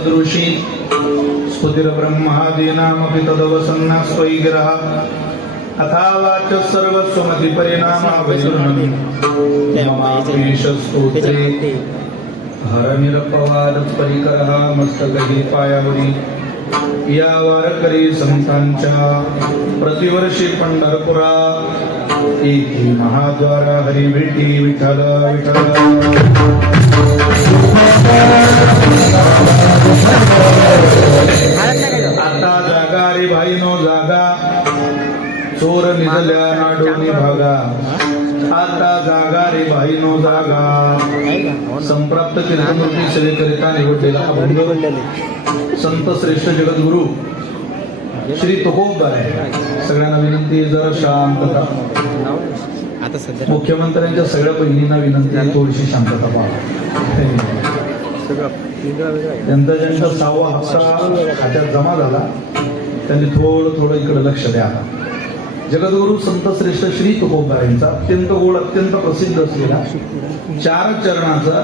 सदृशी स्फुतिर्ब्रह्मादीनामपि तदवसन्नास्त्वयि गिरः अथा वाच सर्वस्वमति परिणामावैर्नमि ममापीशस्तोत्रे हरनिरपवाद परिकरः मस्तकहि पायावरी या वारकरी संतांच्या प्रतिवर्षी पंढरपुरा एकी महाद्वारा हरी भेटी विठ्ठल विठ्ठल आता जागा रे भाई नो जागा चोर निघाल्या नाडोनी भागा आता जागा रे भाई नो जागा संप्राप्त कीर्तनमूर्ती सेवेकरिता निवडलेला अभंग संत श्रेष्ठ जगद्गुरु श्री तुकोबराय आहे. सगळ्यांना विनंती जरा शांतता. मुख्यमंत्र्यांच्या सगळ्या बहिणींना विनंती आहे थोडीशी शांतता पाहा. त्यांचा ज्यांचा 6वा हप्ता खात्यात जमा झाला त्यांनी थोडं इकडे लक्ष द्या. जगद्गुरु संत श्रेष्ठ श्री तुकोबरायांचा अत्यंत गोड अत्यंत प्रसिद्ध असलेला 4 चरणाचा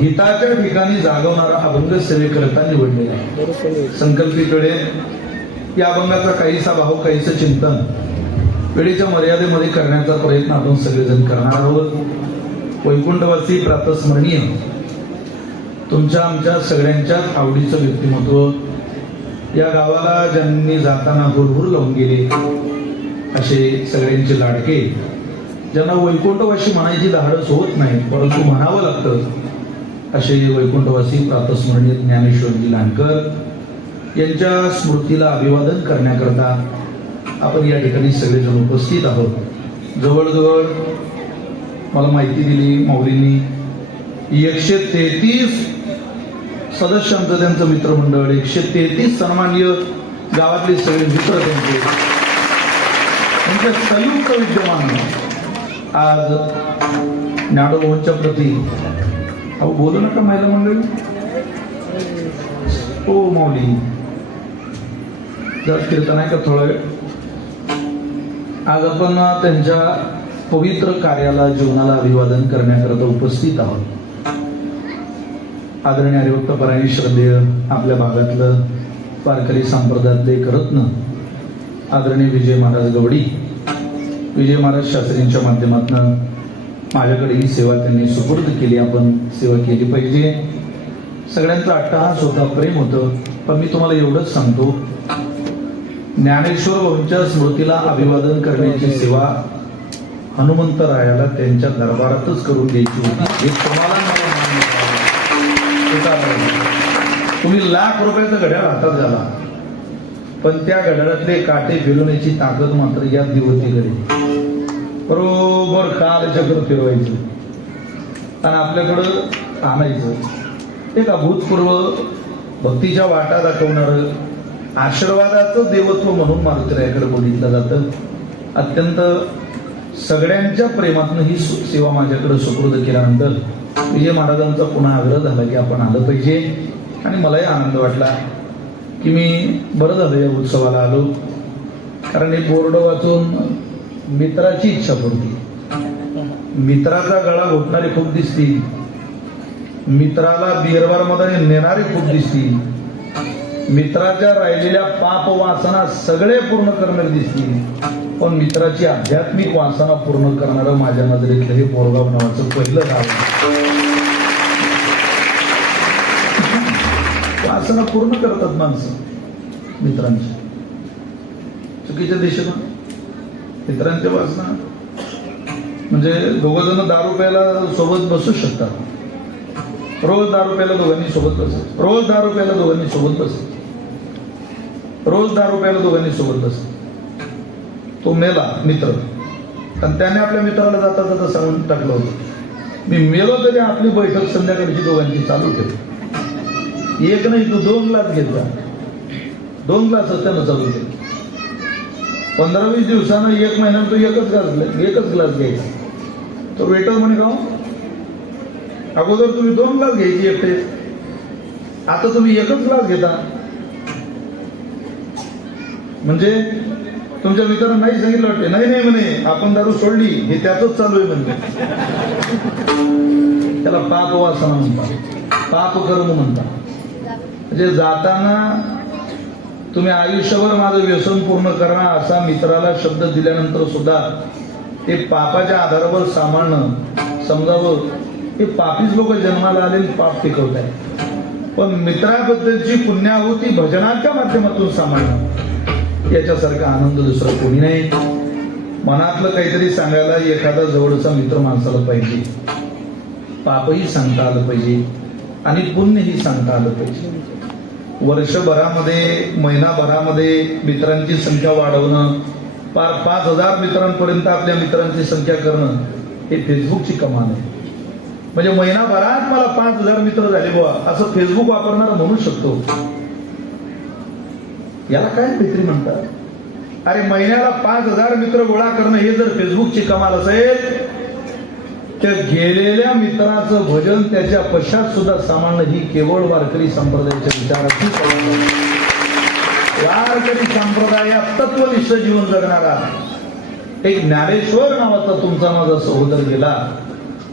हिताच्या ठिकाणी जागवणारा अभंग सेवेकरिता निवडलेला आहे. संकल्पीकडे या अभंगाचा काहीसा भाव काहीसं चिंतन वेळेच्या मर्यादेमध्ये करण्याचा प्रयत्न आपण सगळेजण करणार आहोत. वैकुंठवासी प्रातस्मरणीय तुमच्या आमच्या सगळ्यांच्या आवडीचं व्यक्तिमत्व या गावाला ज्यांनी जाताना हुरहुर लावून गेले असे सगळ्यांचे लाडके ज्यांना वैकुंठवासी म्हणायची धाडस होत नाही परंतु म्हणावं लागतं असे वैकुंठवासी प्रातस्मरणीय ज्ञानेश्वरजी लांडकर यांच्या स्मृतीला अभिवादन करण्याकरता आपण या ठिकाणी सगळेजण उपस्थित आहोत. जवळजवळ मला माहिती दिली माऊलींनी 133 सदस्यांचं त्यांचं मित्रमंडळ 133 सन्माननीय गावातले सगळे मित्र त्यांच्या संयुक्त विद्यमान आज ज्ञानोबांच्या प्रती अहो बोलू नका महिला मंडळी हो माऊली जर कीर्तन आहे का थोडा वेळ. आज आपण त्यांच्या पवित्र कार्याला जीवनाला अभिवादन करण्याकरता उपस्थित आहोत. आदरणीय हरिभक्तपरायण श्रद्धेय आपल्या भागातलं वारकरी संप्रदायातले रत्न आदरणीय विजय महाराज गवडी विजय महाराज शास्त्रींच्या माध्यमातून माझ्याकडे ही सेवा त्यांनी सुपूर्द केली. आपण सेवा केली पाहिजे. सगळ्यांचा अट्टहास होता प्रेम होतं पण मी तुम्हाला एवढंच सांगतो ज्ञानेश्वर भाऊंच्या स्मृतीला अभिवादन करण्याची सेवा हनुमंतरायाला त्यांच्या दरबारातच करून द्यायची होती. हे तुम्हाला तुम्ही लाख रुपयाचं घड्याळ हातात झाला पण त्या घड्याळातले काटे फिरवण्याची ताकद मात्र या दिवतीकडे बरोबर काल चक्र फिरवायचं आणि आपल्याकडं आणायचं. एक अभूतपूर्व भक्तीच्या वाटा दाखवणार आशीर्वादाचं देवत्व म्हणून मारुतीरायाकडे बघितलं जातं. अत्यंत सगळ्यांच्या प्रेमातून ही सेवा माझ्याकडे सुपूर्द केल्यानंतर विजय महाराजांचा पुन्हा आग्रह झाला की आपण आलं पाहिजे आणि मलाही आनंद वाटला की मी बरं झालं या उत्सवाला आलो. कारण हे बोर्ड वाचून मित्राची इच्छा पडते. मित्राचा गळा घोटणारी खूप दिसती मित्राला बिअरबार मध्ये नेणारी खूप दिसती मित्राच्या राहिलेल्या पाप वासना सगळे पूर्ण करणारी दिसती पण मित्राची आध्यात्मिक वासना पूर्ण करणारं माझ्या नजरेतलं हे बोरगाव नावाचं पहिलं गाव. वासना पूर्ण करतात माणसं मित्रांची चुकीच्या दिशेनं मित्रांच्या वासना म्हणजे दोघं जण दारू प्यायला सोबत बसू शकतात. रोज दारू प्यायला दोघांनी सोबत बसत रोज दारू प्यायला दोघांनी सोबत बसत रोज दारू प्यायला दोघांनी सोबत बसत. तो मेला मित्र आणि त्याने आपल्या मित्राला जाता जाता सांगून टाकलं होतं मी मेलो तरी आपली बैठक संध्याकाळची दोघांची चालू ठेव. एक नाही तू 2 ग्लास घेतला 2 ग्लास त्यानं चालू केलं. 15-20 दिवसानं 1 महिन्यात तो एकच ग्लास घ्यायचा. तो वेटर म्हणे का अगोदर तुम्ही 2 ग्लास घ्यायची एकटे आता तुम्ही एकच ग्लास घेता म्हणजे तुमच्या मित्रांना नाही सांगितलं वाटते नाही म्हणे आपण दारू सोडली हे त्यातच चालू आहे म्हणजे. त्याला पाप वासना म्हणतात पाप कर्म म्हणतात. म्हणजे जाताना तुम्ही आयुष्यभर माझं व्यसन पूर्ण करणार असा मित्राला शब्द दिल्यानंतर सुद्धा ते पापाच्या आधारावर सांभाळणं, समजावं हे पापीच लोक जन्माला आले पाप टिकवत आहे. पण मित्राबद्दलची पुण्याहुती भजनाच्या माध्यमातून सांभाळणं याच्यासारखा आनंद दुसरा कोणी नाही. मनातलं काहीतरी सांगायला एखादा जवळचा मित्र माणसाला पाहिजे. पापही सांगता आलं पाहिजे आणि पुण्यही सांगता आलं पाहिजे. वर्षभरामध्ये, महिनाभरामध्ये मित्रांची संख्या वाढवणं, पार 5,000 मित्रांपर्यंत आपल्या मित्रांची संख्या करणं हे फेसबुकची कमाल आहे. म्हणजे महिनाभरात मला 5,000 मित्र झाले बुवा असं फेसबुक वापरणारा म्हणू शकतो. याला काय मैत्री म्हणतात? अरे महिन्याला 5,000 मित्र गोळा करणं हे जर फेसबुकची कमाल असेल तर गेलेल्या मित्राचं भजन त्याच्या पश्चात सुद्धा सांभाळणं ही केवळ वारकरी संप्रदायाच्या विचाराची कमाल. वारकरी संप्रदायात तत्वनिष्ठ जीवन जगणारा एक ज्ञानेश्वर नावाचा तुमचा माझा सहोदर गेला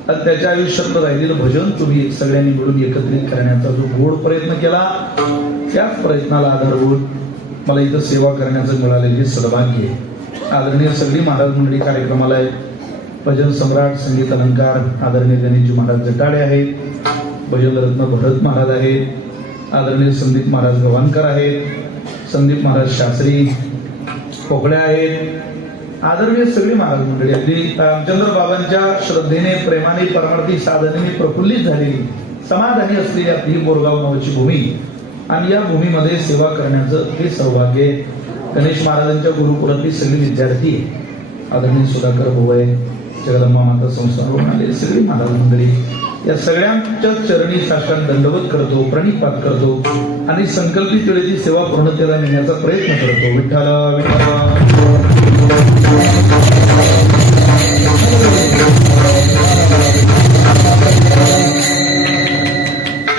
आणि त्याच्या आयुष्यात राहिलेलं भजन तुम्ही सगळ्यांनी मिळून एकत्रित करण्याचा जो गोड प्रयत्न केला, त्याच प्रयत्नाला आधारभूत मला इथं सेवा करण्याचं मिळालेले सद्भाग्य आहे. आदरणीय सगळी महाराज मंडळी कार्यक्रमाला आहे. भजन सम्राट संगीत अलंकार आदरणीय गणेशजी महाराज जटाडे आहेत, भजन रत्न भरत महाराज आहेत, आदरणीय संदीप महाराज गव्हाणकर आहेत, संदीप महाराज शास्त्री पोकळ्या आहेत, आदरणीय सगळी महाराज मंडळी. अगदी रामचंद्र बाबांच्या श्रद्धेने, प्रेमाने, परमार्थी साधनेने प्रफुल्लित झालेली, समाधानी असलेली आपली बोरगाव नावाची भूमी आणि या भूमीमध्ये सेवा करण्याचं हे सौभाग्य. गणेश महाराजांच्या गुरुकुलातली सगळी विद्यार्थी, आदरणीय सुधाकर भाऊ आहे, जगदंबा माता संस्थानवरून आलेली सगळी महाराज मंडळी, या सगळ्यांच्या चरणी साष्टांग दंडवत करतो, प्रणिपात करतो आणि संकल्पित वेळेची सेवा पूर्णतेला नेण्याचा प्रयत्न करतो. विठ्ठल विठ्ठल.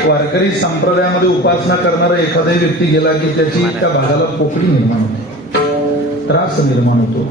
वारकरी संप्रदायामध्ये उपासना करणारा एखादा व्यक्ती गेला की त्याची त्या भागाला पोकळी निर्माण होते, त्रास निर्माण होतो.